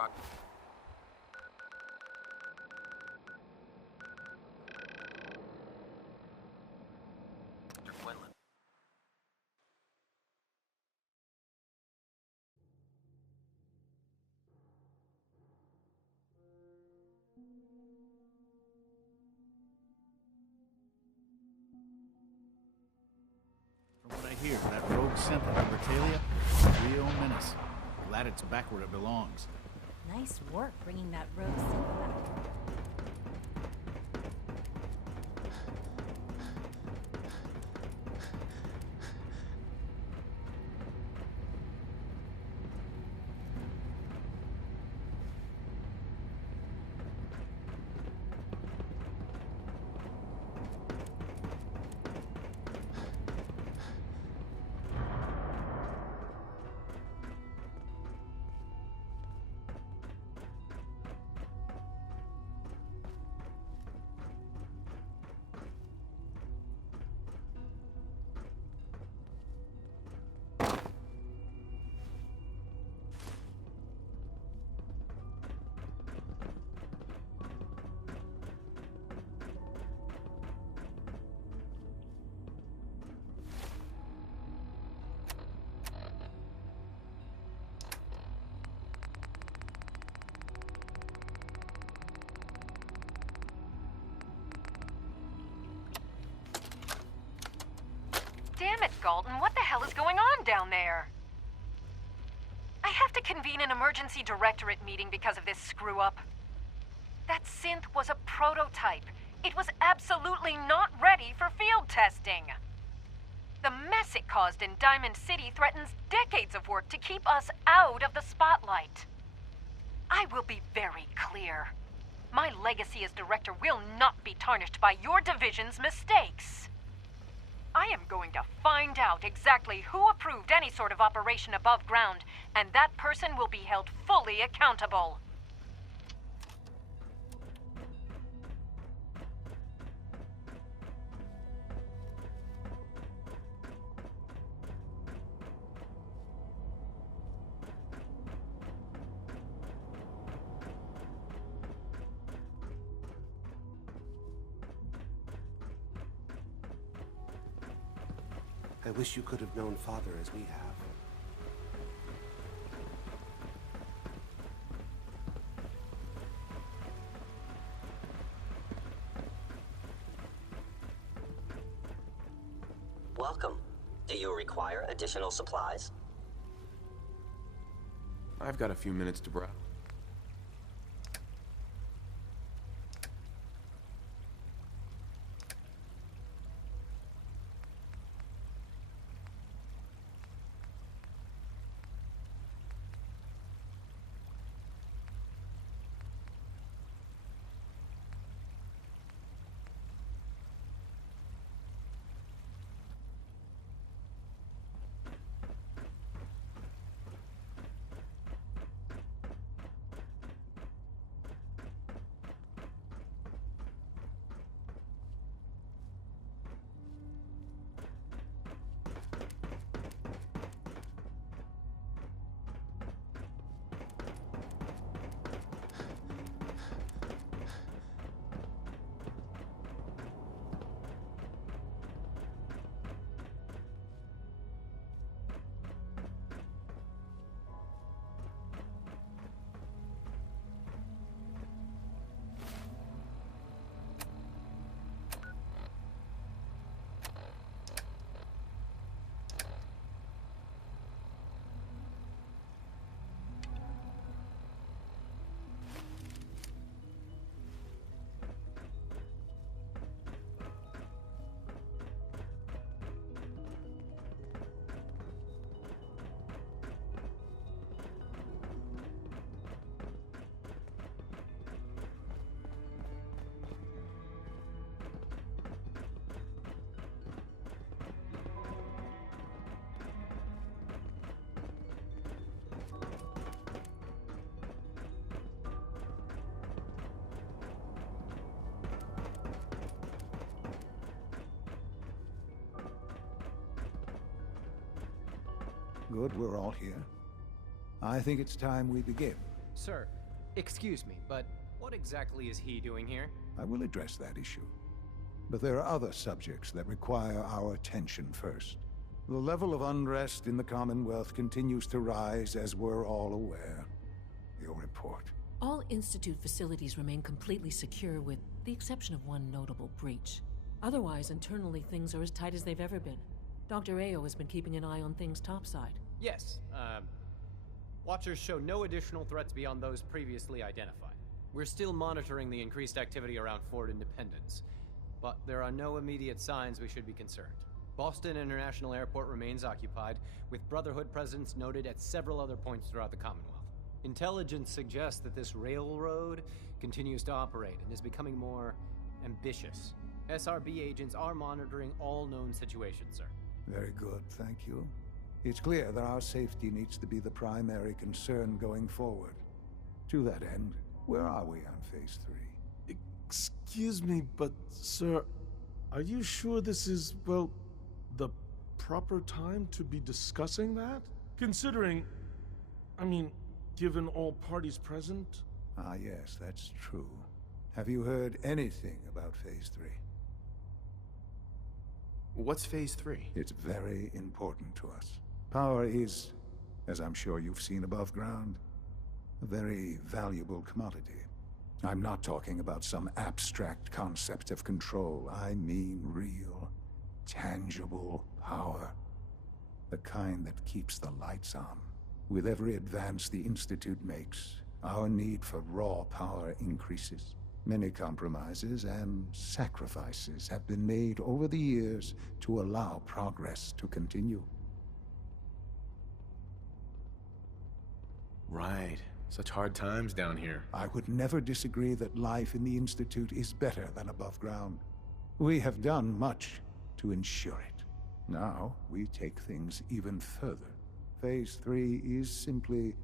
Quinlan. From what I hear, that rogue synth at Bertalia is a real menace. Glad it's back where it belongs. Nice work bringing that rogue synth back. Damn it, Galton, what the hell is going on down there? I have to convene an emergency directorate meeting because of this screw-up. That synth was a prototype. It was absolutely not ready for field testing. The mess it caused in Diamond City threatens decades of work to keep us out of the spotlight. I will be very clear. My legacy as director will not be tarnished by your division's mistakes. I am going to find out exactly who approved any sort of operation above ground, and that person will be held fully accountable. I wish you could have known Father as we have. Welcome. Do you require additional supplies? I've got a few minutes to browse. Good, we're all here. I think it's time we begin. Sir, excuse me, but what exactly is he doing here? I will address that issue. But there are other subjects that require our attention first. The level of unrest in the Commonwealth continues to rise, as we're all aware. Your report. All Institute facilities remain completely secure with the exception of one notable breach. Otherwise, internally things are as tight as they've ever been. Dr. Ayo has been keeping an eye on things topside. Yes, Watchers show no additional threats beyond those previously identified. We're still monitoring the increased activity around Fort Independence, but there are no immediate signs we should be concerned. Boston International Airport remains occupied, with Brotherhood presence noted at several other points throughout the Commonwealth. Intelligence suggests that this railroad continues to operate and is becoming more ambitious. SRB agents are monitoring all known situations, sir. Very good, thank you. It's clear that our safety needs to be the primary concern going forward. To that end, where are we on Phase 3? Excuse me, but sir, are you sure this is, well, the proper time to be discussing that? Considering, given all parties present? Ah, yes, that's true. Have you heard anything about Phase 3? What's Phase 3? It's very important to us. Power is, as I'm sure you've seen above ground, a very valuable commodity. I'm not talking about some abstract concept of control. I mean real, tangible power. The kind that keeps the lights on. With every advance the Institute makes, our need for raw power increases. Many compromises and sacrifices have been made over the years to allow progress to continue. Right. Such hard times down here. I would never disagree that life in the Institute is better than above ground. We have done much to ensure it. Now, we take things even further. Phase 3 is simply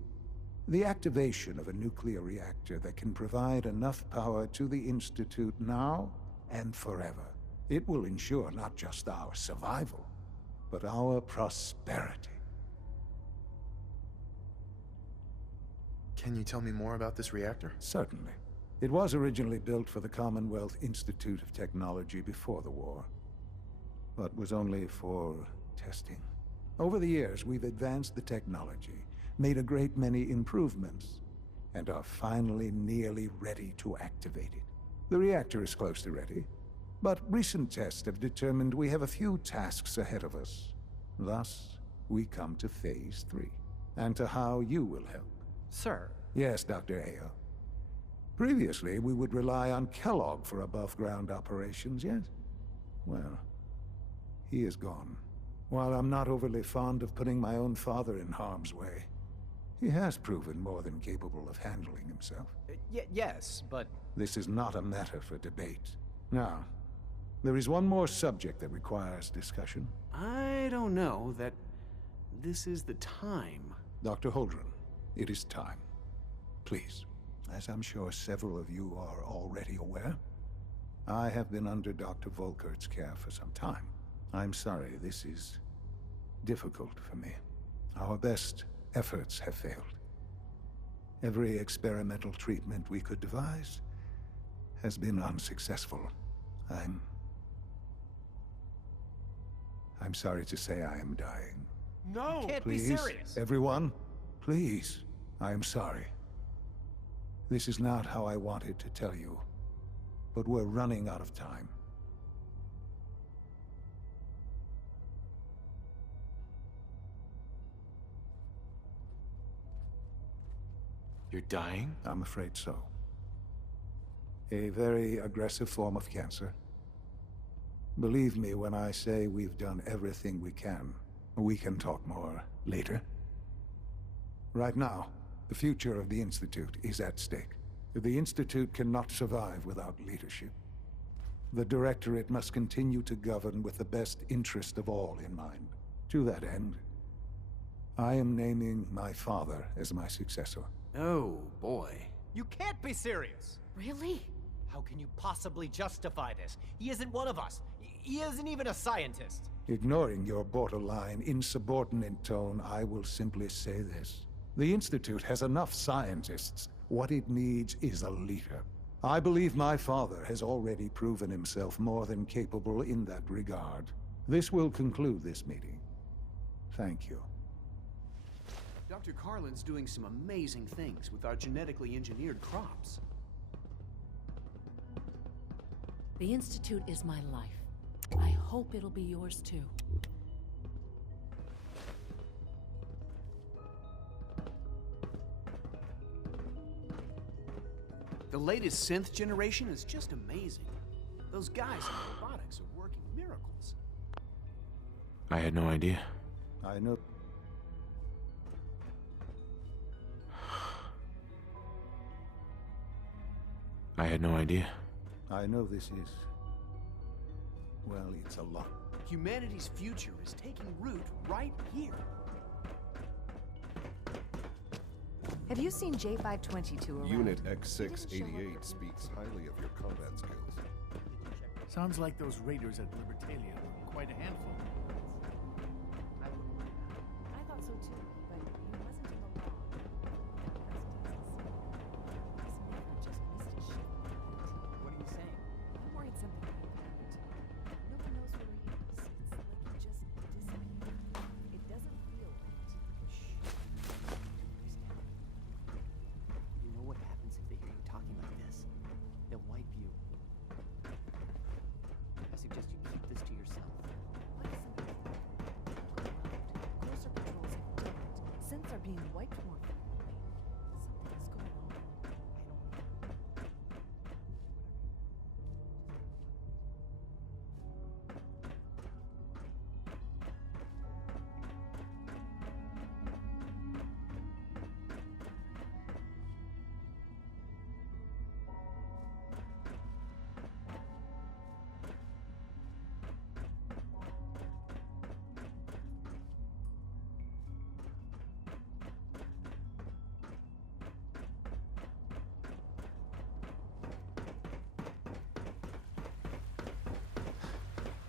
the activation of a nuclear reactor that can provide enough power to the Institute now and forever. It will ensure not just our survival, but our prosperity. Can you tell me more about this reactor? Certainly. It was originally built for the Commonwealth Institute of Technology before the war, but was only for testing. Over the years, we've advanced the technology, made a great many improvements, and are finally nearly ready to activate it. The reactor is close to ready, but recent tests have determined we have a few tasks ahead of us. Thus, we come to Phase 3, and to how you will help. Sir. Yes, Dr. Ayo. Previously, we would rely on Kellogg for above-ground operations, yes? Well, he is gone. While I'm not overly fond of putting my own father in harm's way, he has proven more than capable of handling himself. Yes, but... This is not a matter for debate. Now, there is one more subject that requires discussion. I don't know that this is the time. Dr. Holdren, it is time. Please, as I'm sure several of you are already aware, I have been under Dr. Volkert's care for some time. I'm sorry, this is difficult for me. Our best efforts have failed. Every experimental treatment we could devise has been unsuccessful. I'm sorry to say I am dying. No! You can't Please, be serious! everyone, please. I am sorry. This is not how I wanted to tell you, but we're running out of time. You're dying? I'm afraid so. A very aggressive form of cancer. Believe me when I say we've done everything we can. We can talk more later. Right now, the future of the Institute is at stake. The Institute cannot survive without leadership. The Directorate must continue to govern with the best interest of all in mind. To that end, I am naming my father as my successor. Oh, boy. You can't be serious! Really? How can you possibly justify this? He isn't one of us. He isn't even a scientist. Ignoring your borderline, insubordinate tone, I will simply say this. The Institute has enough scientists. What it needs is a leader. I believe my father has already proven himself more than capable in that regard. This will conclude this meeting. Thank you. Dr. Carlin's doing some amazing things with our genetically engineered crops. The Institute is my life. I hope it'll be yours too. The latest synth generation is just amazing. Those guys in robotics are working miracles. I had no idea. I know. I had no idea. I know this is... well, it's a lot. Humanity's future is taking root right here. Have you seen J522 around? Unit X688 speaks highly of your combat skills. Sounds like those raiders at Libertalia were quite a handful. I thought so too, but he wasn't in the law. He's never just missed a ship. What are you saying? I'm worried something might have happened to him. No one knows where he is. It's like he just disappeared. It doesn't feel right. Shh. You know what happens if they hear you talking like this? They'll wipe you. I suggest you keep this to yourself. Why is something like that? Go out. Closer patrols have done it. Synths are being wiped more frequently. Something's going on. I don't know.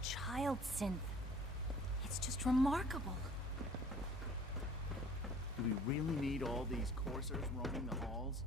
Child synth. It's just remarkable. Do we really need all these coursers roaming the halls?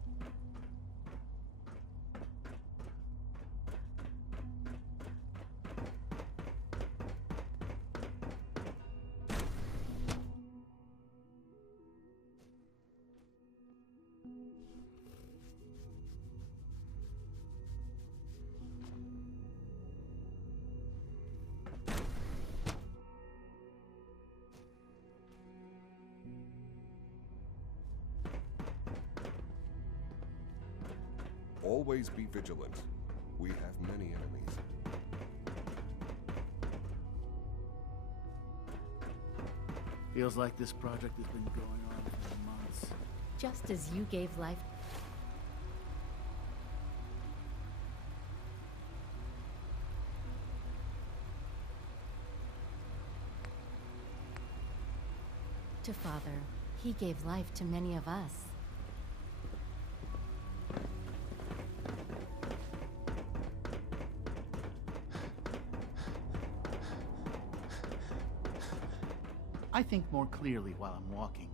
Always be vigilant. We have many enemies. Feels like this project has been going on for months. Just as you gave life to Father, he gave life to many of us. I think more clearly while I'm walking.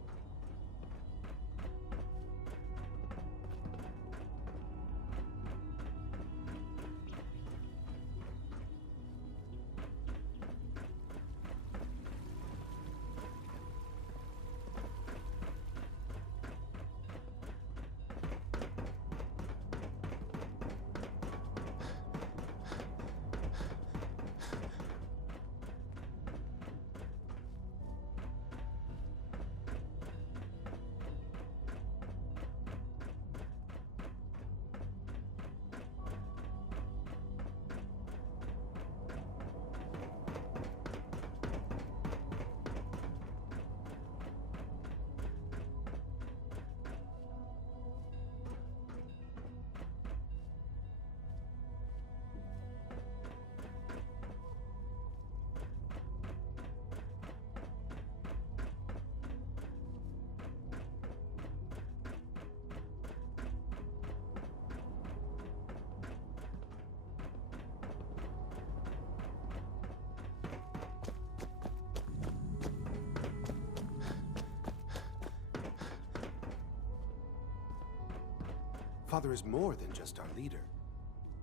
Father is more than just our leader.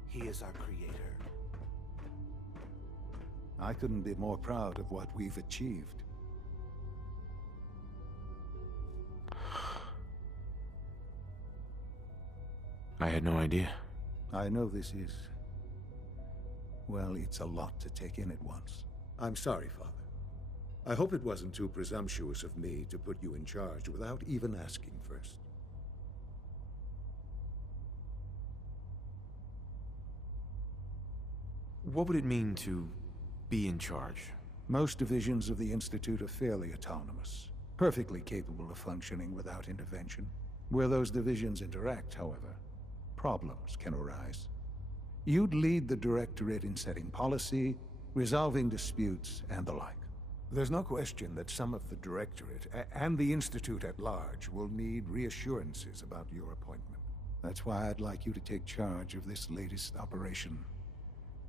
He is our creator. I couldn't be more proud of what we've achieved. I had no idea. I know this is... well, it's a lot to take in at once. I'm sorry, Father. I hope it wasn't too presumptuous of me to put you in charge without even asking first. What would it mean to be in charge? Most divisions of the Institute are fairly autonomous, perfectly capable of functioning without intervention. Where those divisions interact, however, problems can arise. You'd lead the Directorate in setting policy, resolving disputes, and the like. There's no question that some of the Directorate and the Institute at large will need reassurances about your appointment. That's why I'd like you to take charge of this latest operation.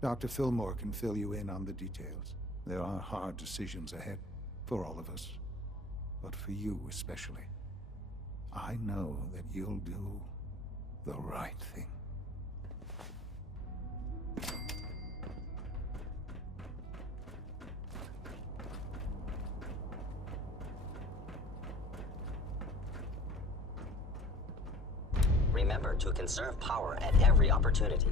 Dr. Fillmore can fill you in on the details. There are hard decisions ahead, for all of us. But for you especially. I know that you'll do the right thing. Remember to conserve power at every opportunity.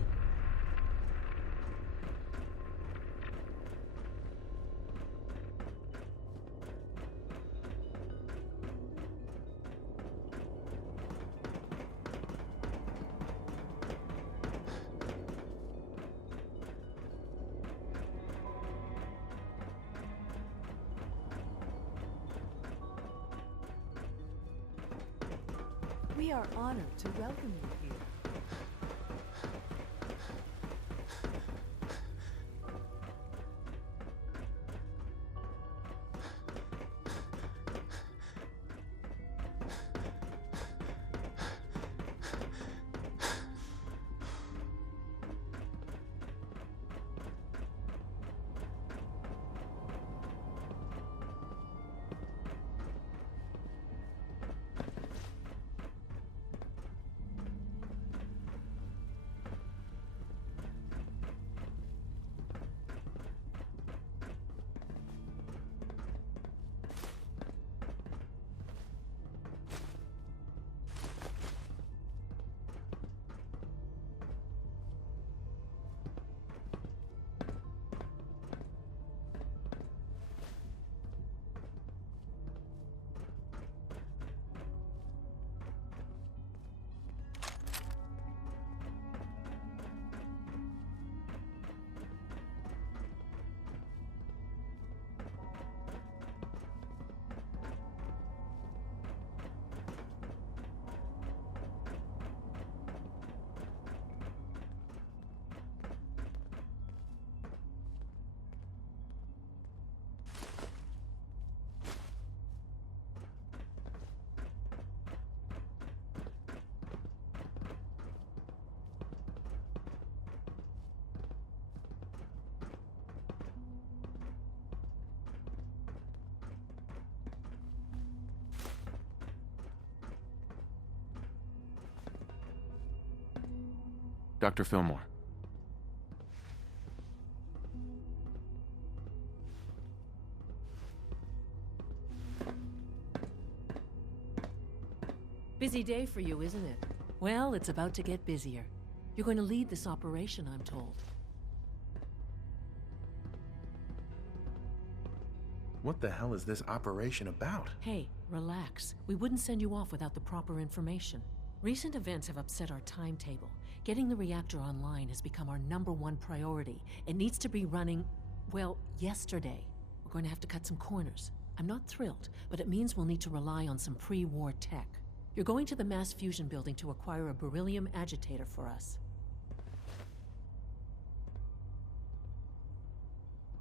We are honored to welcome you here. Dr. Fillmore. Busy day for you, isn't it? Well, it's about to get busier. You're going to lead this operation, I'm told. What the hell is this operation about? Hey, relax. We wouldn't send you off without the proper information. Recent events have upset our timetable. Getting the reactor online has become our #1 priority. It needs to be running, well, yesterday. We're going to have to cut some corners. I'm not thrilled, but it means we'll need to rely on some pre-war tech. You're going to the mass fusion building to acquire a beryllium agitator for us.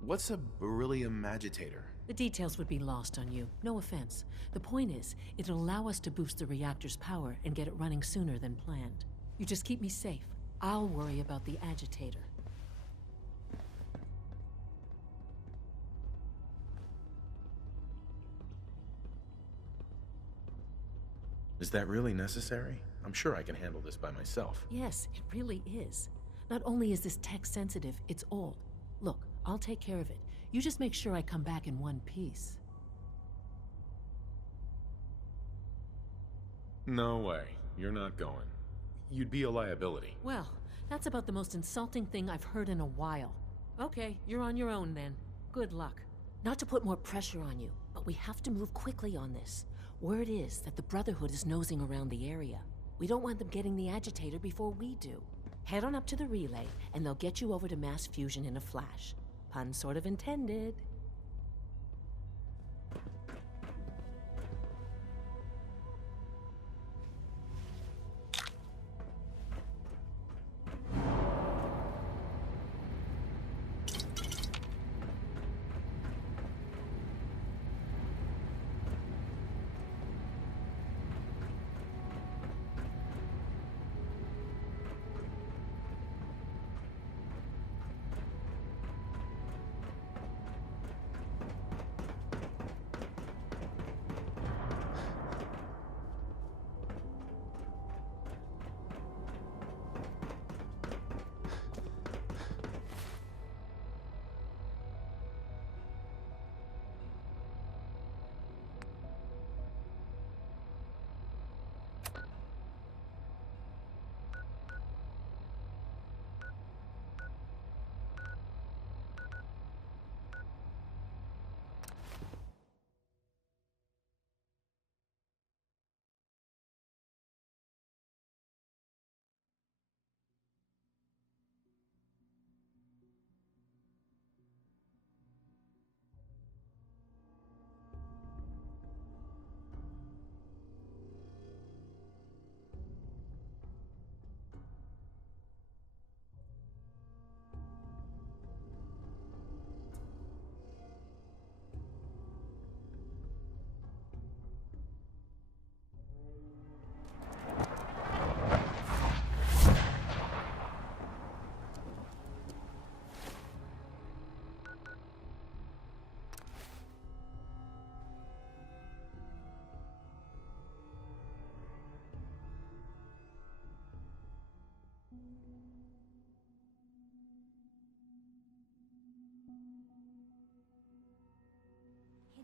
What's a beryllium agitator? The details would be lost on you. No offense. The point is, it'll allow us to boost the reactor's power and get it running sooner than planned. You just keep me safe. I'll worry about the agitator. Is that really necessary? I'm sure I can handle this by myself. Yes, it really is. Not only is this tech sensitive, it's old. Look, I'll take care of it. You just make sure I come back in one piece. No way. You're not going. You'd be a liability. Well, that's about the most insulting thing I've heard in a while. Okay, you're on your own then. Good luck. Not to put more pressure on you, but we have to move quickly on this. Word is that the Brotherhood is nosing around the area. We don't want them getting the agitator before we do. Head on up to the relay, and they'll get you over to mass fusion in a flash. Pun sort of intended.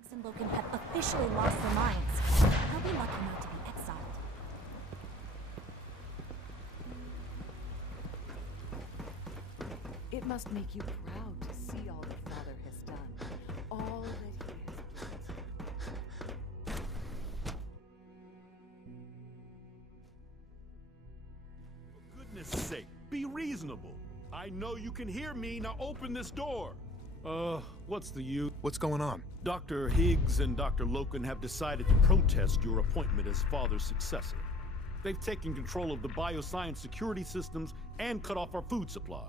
Higgs and Logan have officially lost their minds. They'll be lucky not to be exiled. It must make you proud to see all that Father has done. All that he has built. For goodness sake, be reasonable. I know you can hear me. Now open this door. What's the use? What's going on? Dr. Higgs and Dr. Loken have decided to protest your appointment as Father's successor. They've taken control of the bioscience security systems and cut off our food supply.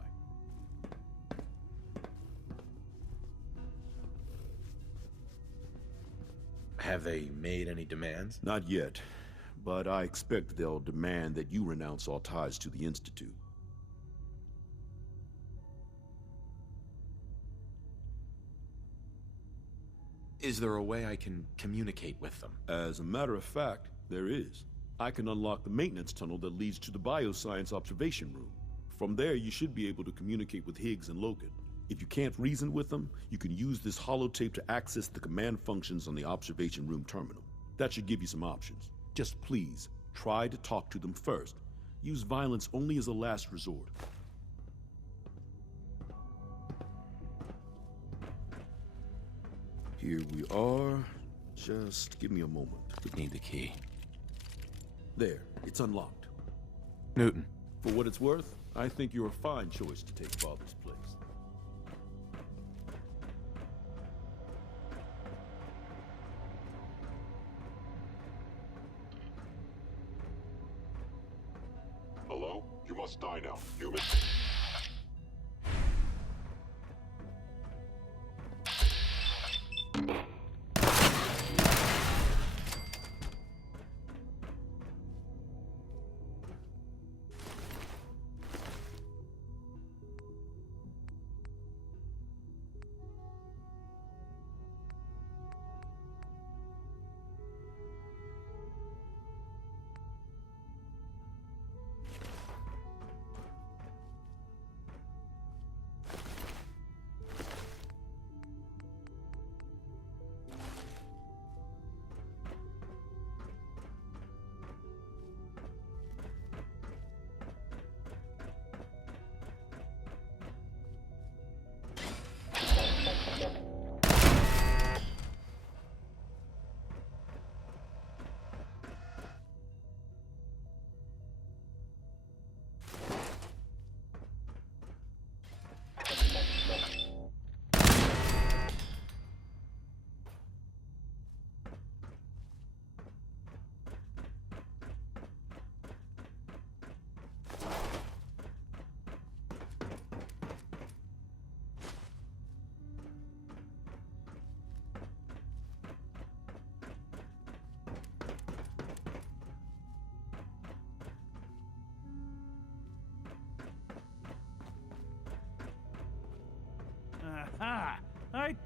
Have they made any demands? Not yet, but I expect they'll demand that you renounce all ties to the Institute. Is there a way I can communicate with them? As a matter of fact, there is. I can unlock the maintenance tunnel that leads to the bioscience observation room. From there, you should be able to communicate with Higgs and Loken. If you can't reason with them, you can use this holotape to access the command functions on the observation room terminal. That should give you some options. Just please, try to talk to them first. Use violence only as a last resort. Here we are. Just give me a moment. Need the key. There, it's unlocked. Newton. For what it's worth, I think you're a fine choice to take Father's place. Hello? You must die now, human.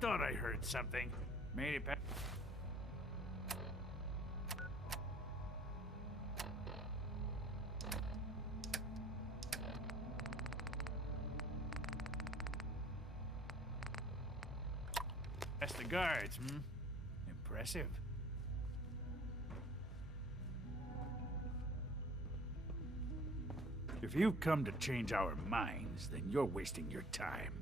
thought I heard something. Made it back. That's the guards, hmm? Impressive. If you've come to change our minds, then you're wasting your time.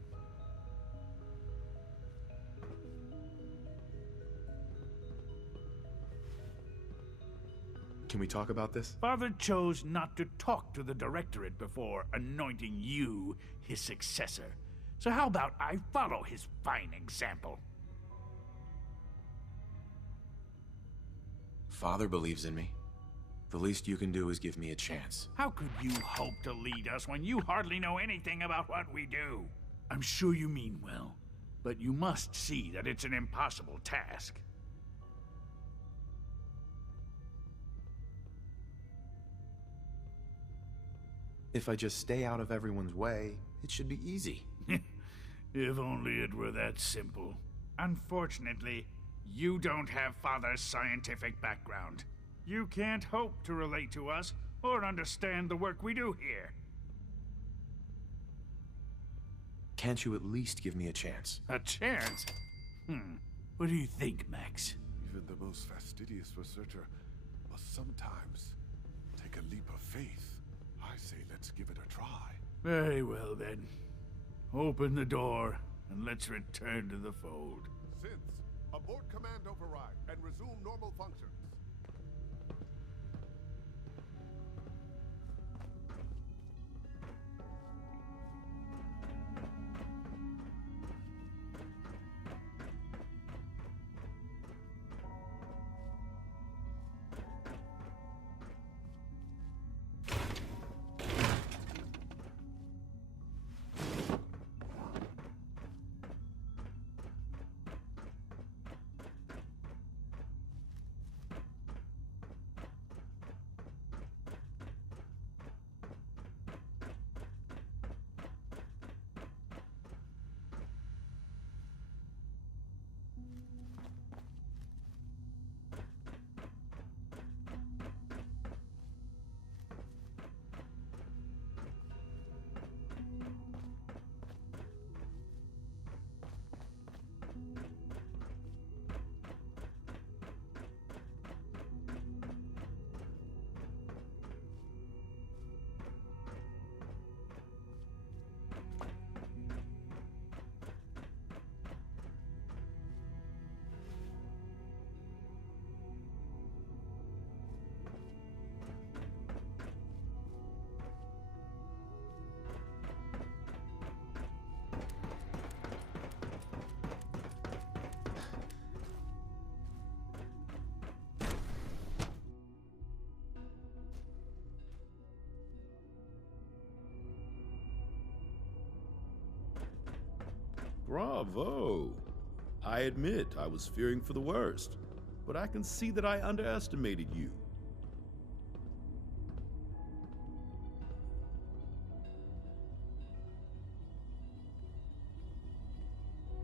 Can we talk about this? Father chose not to talk to the Directorate before anointing you his successor. So how about I follow his fine example? Father believes in me. The least you can do is give me a chance. How could you hope to lead us when you hardly know anything about what we do? I'm sure you mean well, but you must see that it's an impossible task. If I just stay out of everyone's way, it should be easy. If only it were that simple. Unfortunately, you don't have Father's scientific background. You can't hope to relate to us or understand the work we do here. Can't you at least give me a chance? A chance? What do you think, Max? Even the most fastidious researcher must sometimes take a leap of faith. I say let's give it a try. Very well, then. Open the door, and let's return to the fold. Synths, abort command override and resume normal functions. Bravo! I admit I was fearing for the worst, but I can see that I underestimated you.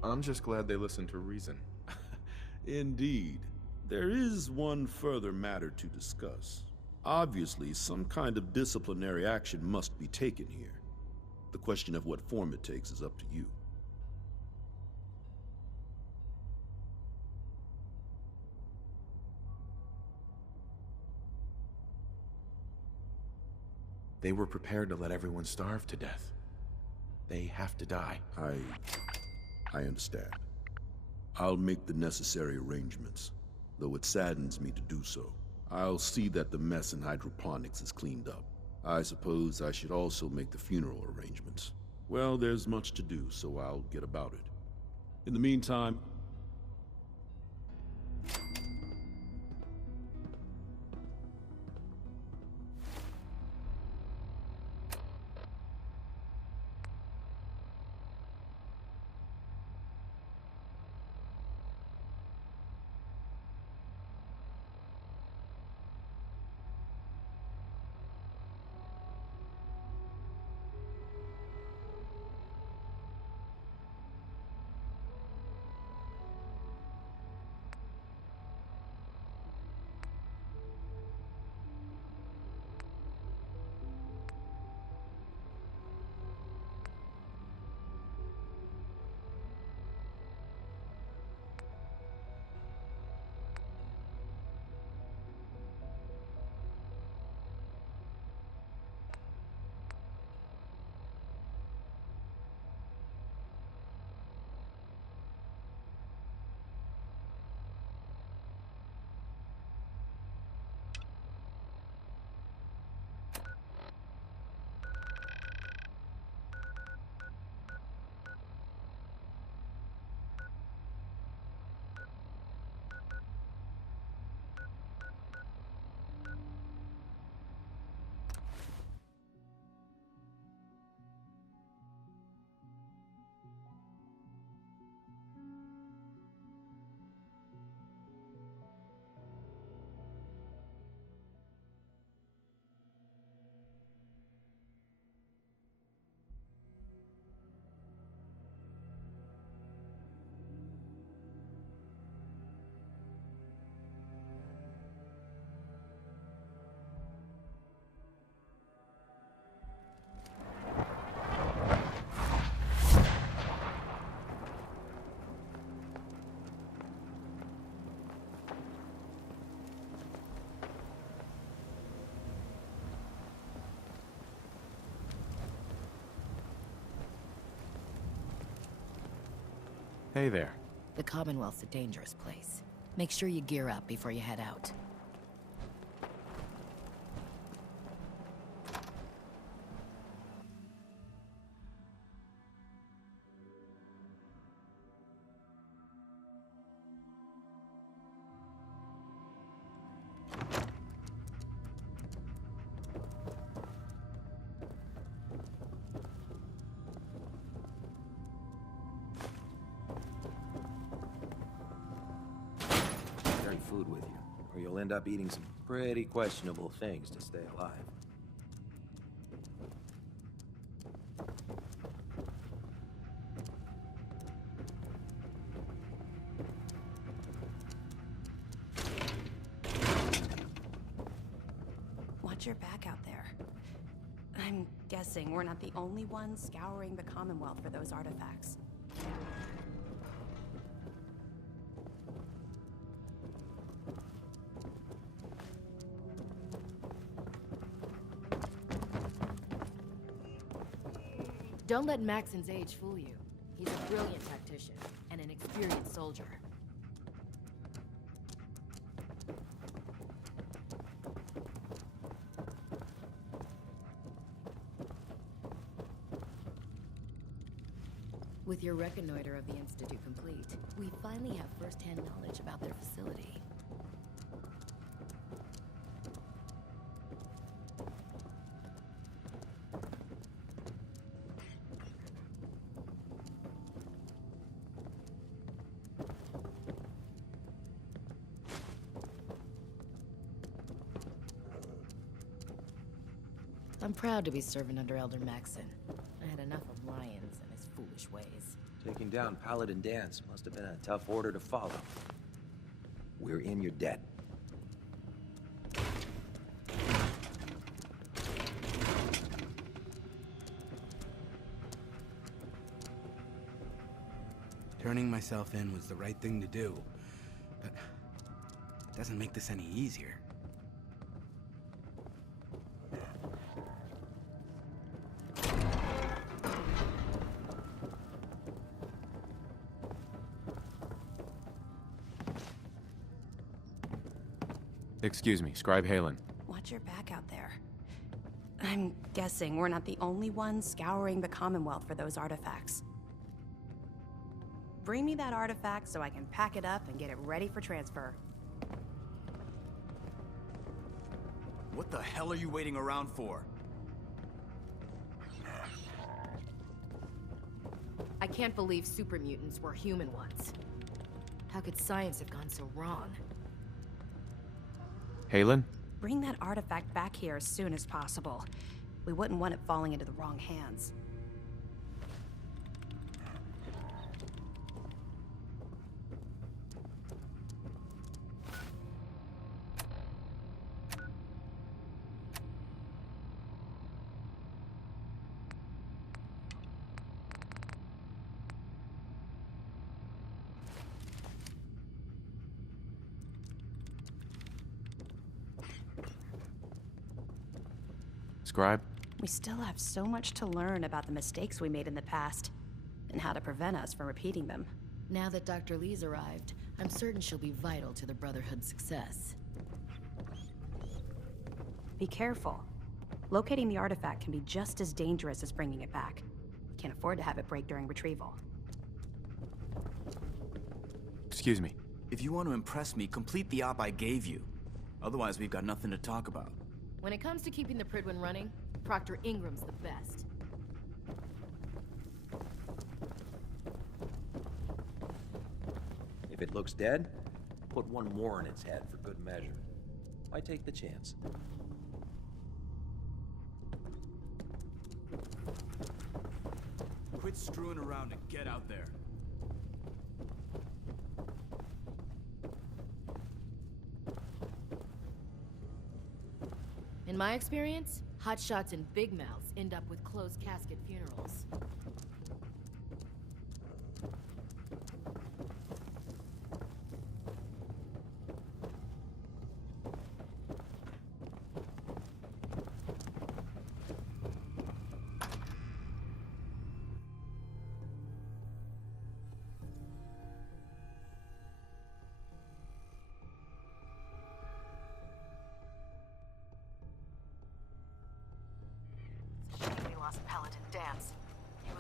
I'm just glad they listened to reason. Indeed. There is one further matter to discuss. Obviously, some kind of disciplinary action must be taken here. The question of what form it takes is up to you. They were prepared to let everyone starve to death. They have to die. I understand. I'll make the necessary arrangements, though it saddens me to do so. I'll see that the mess in hydroponics is cleaned up. I suppose I should also make the funeral arrangements. Well, there's much to do, so I'll get about it. In the meantime, Hey there. The Commonwealth's a dangerous place. Make sure you gear up before you head out. Carry food with you, or you'll end up eating some pretty questionable things to stay alive. Watch your back out there. I'm guessing we're not the only ones scouring the Commonwealth for those artifacts. Don't let Maxon's age fool you. He's a brilliant tactician and an experienced soldier. With your reconnoiter of the Institute complete, we finally have first-hand knowledge about their facility. I'm proud to be serving under Elder Maxon. I had enough of Lyons and his foolish ways. Taking down Paladin Dance must have been a tough order to follow. We're in your debt. Turning myself in was the right thing to do, but it doesn't make this any easier. Excuse me, Scribe Halen. Watch your back out there. I'm guessing we're not the only ones scouring the Commonwealth for those artifacts. Bring me that artifact so I can pack it up and get it ready for transfer. What the hell are you waiting around for? I can't believe super mutants were human ones. How could science have gone so wrong? Halen? Bring that artifact back here as soon as possible. We wouldn't want it falling into the wrong hands. Scribe? We still have so much to learn about the mistakes we made in the past, and how to prevent us from repeating them. Now that Dr. Lee's arrived, I'm certain she'll be vital to the Brotherhood's success. Be careful. Locating the artifact can be just as dangerous as bringing it back. Can't afford to have it break during retrieval. Excuse me. If you want to impress me, complete the op I gave you. Otherwise, we've got nothing to talk about. When it comes to keeping the Prydwen running, Proctor Ingram's the best. If it looks dead, put one more in its head for good measure. Why take the chance? Quit screwing around and get out there. In my experience, hotshots and big mouths end up with closed casket funerals.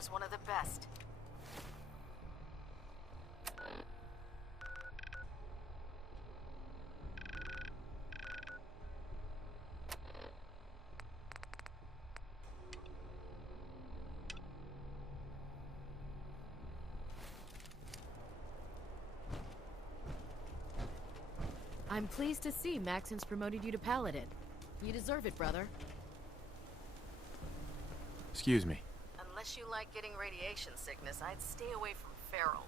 was one of the best. I'm pleased to see Maxon's promoted you to Paladin. You deserve it, brother. Excuse me. Unless you like getting radiation sickness, I'd stay away from ferals.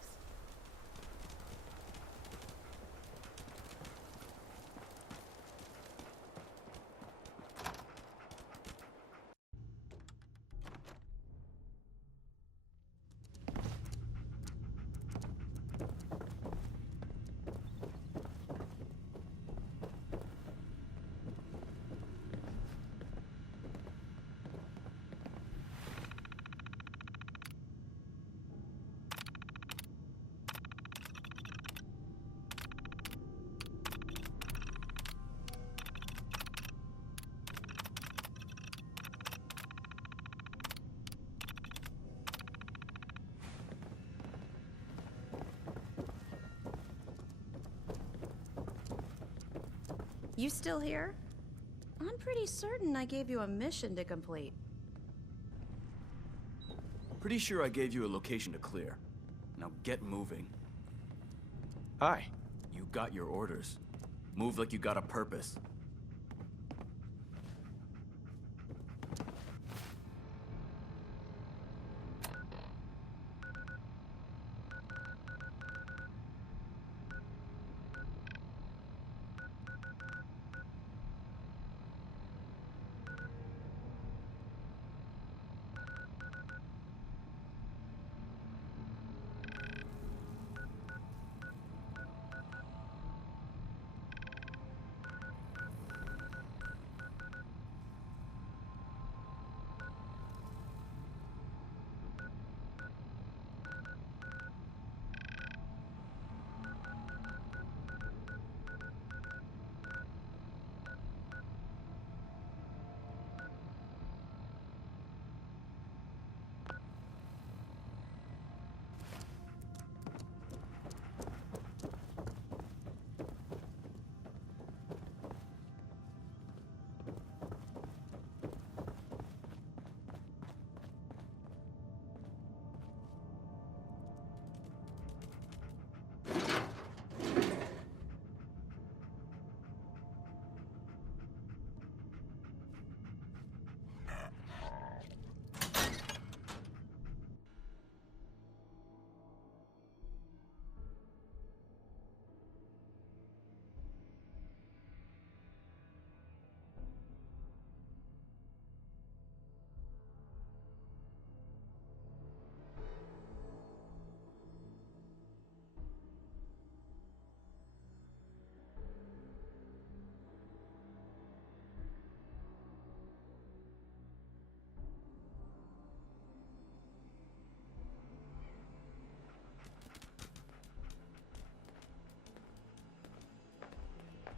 You still here? I'm pretty certain I gave you a mission to complete. Pretty sure I gave you a location to clear. Now get moving. Hi. You got your orders. Move like you got a purpose.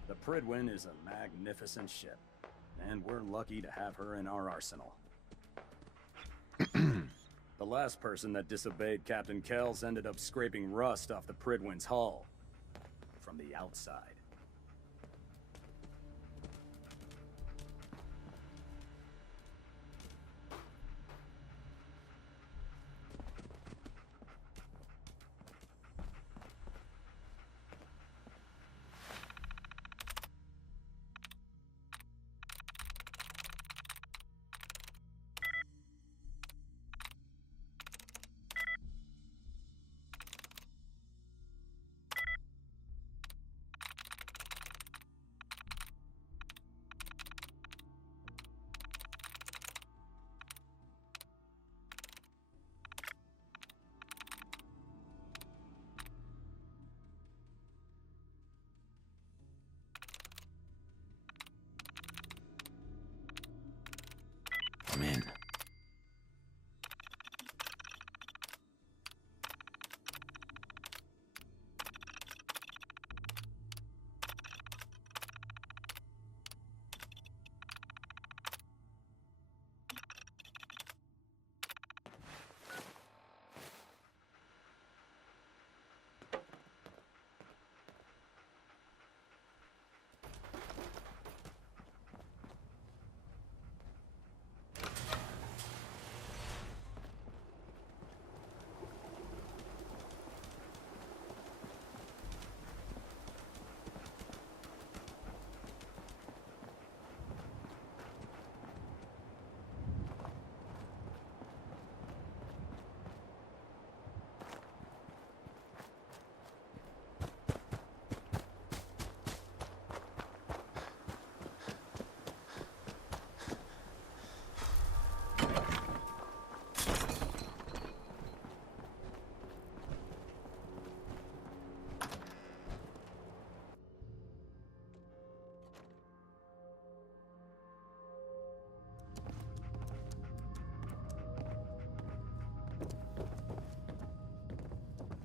The Prydwen is a magnificent ship, and we're lucky to have her in our arsenal. The last person that disobeyed Captain Kells ended up scraping rust off the Prydwen's hull from the outside.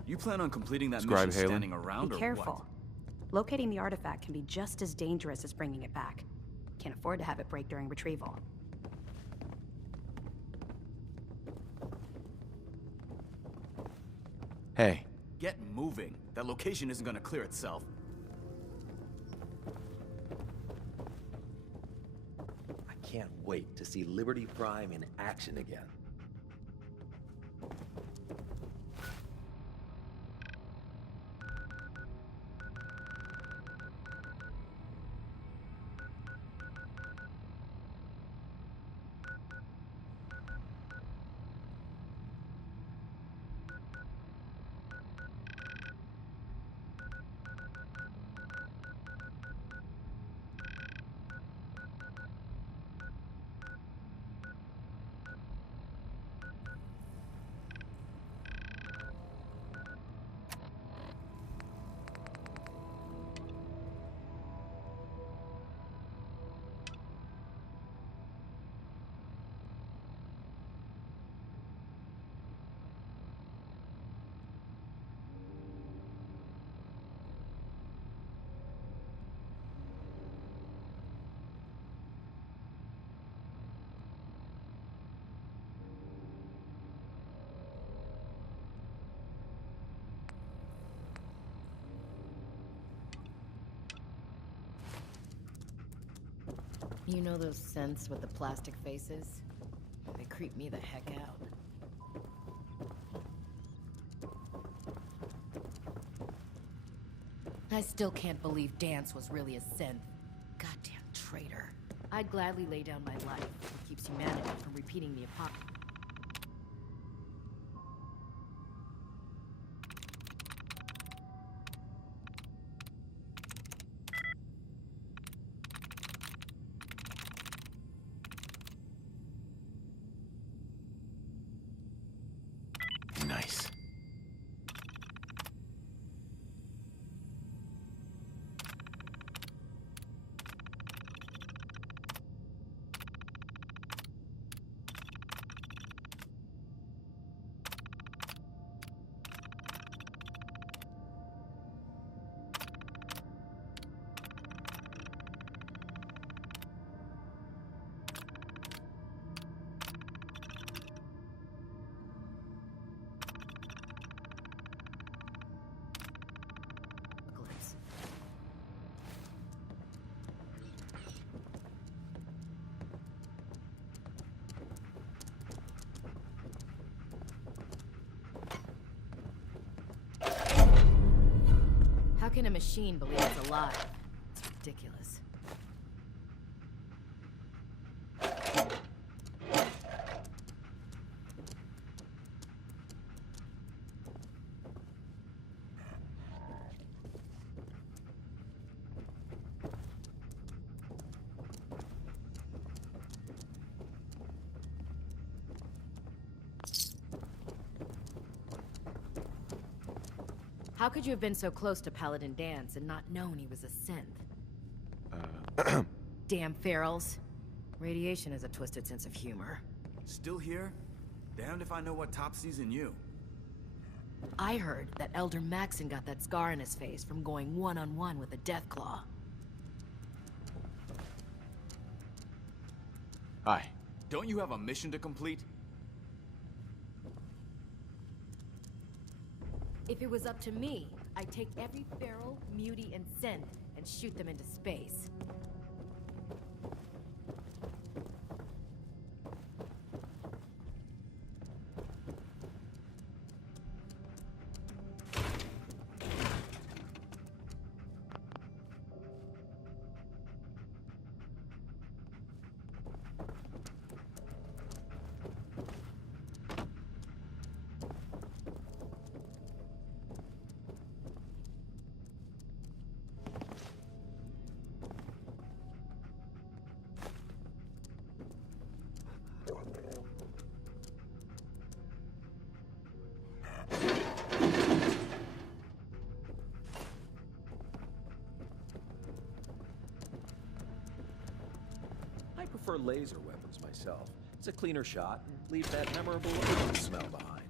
You plan on completing that Scribe mission Halen. standing around Be or careful. Locating the artifact can be just as dangerous as bringing it back. Can't afford to have it break during retrieval. Hey. what? Get moving. That location isn't gonna clear itself. I can't wait to see Liberty Prime in action again. You know those synths with the plastic faces? They creep me the heck out. I still can't believe Dance was really a synth. Goddamn traitor. I'd gladly lay down my life if it keeps humanity from repeating the apocalypse. Nice. How can a machine believe it's alive? It's ridiculous. How could you have been so close to Paladin Dance and not known he was a synth? Damn ferals. Radiation has a twisted sense of humor. Still here? Damned if I know what top sees in you. I heard that Elder Maxon got that scar in his face from going one-on-one with a Deathclaw. Hi. Don't you have a mission to complete? If it was up to me, I'd take every feral, mutie, and synth and shoot them into space. I prefer laser weapons myself. It's a cleaner shot and leaves that memorable smell behind.